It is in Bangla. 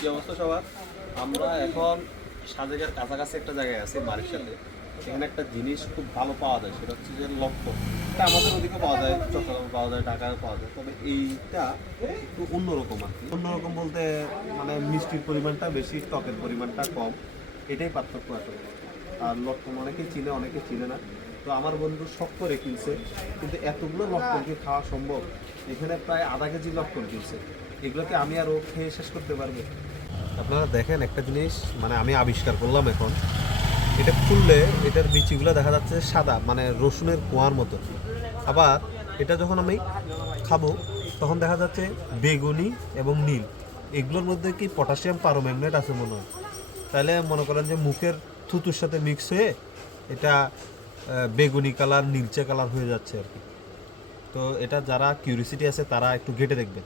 কি অবস্থা সবার? আমরা এখন সাজেকের কাছাকাছি একটা জায়গায় আছি বাড়ির সাথে এখানে একটা জিনিস খুব ভালো পাওয়া যায়, সেটা হচ্ছে যে লক্ষ্য। এটা আমাদের ওদিকে পাওয়া যায়, চট্টগ্রামে পাওয়া যায়, ঢাকায় পাওয়া যায়, তবে এইটা একটু অন্যরকম আর কি। অন্যরকম বলতে মানে মিষ্টির পরিমাণটা বেশি টকের পরিমাণটা কম, এটাই পার্থক্য আসলে। আর লটকন অনেকে চিনে অনেকে চিনে না। তো আমার বন্ধু শখ করে কিন্তু এতগুলো লটকন কি খাওয়া সম্ভব? এখানে প্রায় আধা কেজি লটকন কিনছে। এগুলোকে আমি আর ও খেয়ে শেষ করতে পারব। আপনারা দেখেন একটা জিনিস মানে আমি আবিষ্কার করলাম এখন। এটা খুললে এটার বিচিগুলো দেখা যাচ্ছে সাদা মানে রসুনের কোয়ার মতো। আবার এটা যখন আমি খাব, তখন দেখা যাচ্ছে বেগুনি এবং নীল। এগুলোর মধ্যে কি পটাশিয়াম পারোম্যাগনেট আছে মনে হয়? তাহলে মনে করেন যে মুখের থুতুর সাথে মিক্স হয়ে এটা বেগুনি কালার নীলচে কালার হয়ে যাচ্ছে আর কি। তো এটা যারা কিউরিসিটি আছে তারা একটু ঘেটে দেখবেন।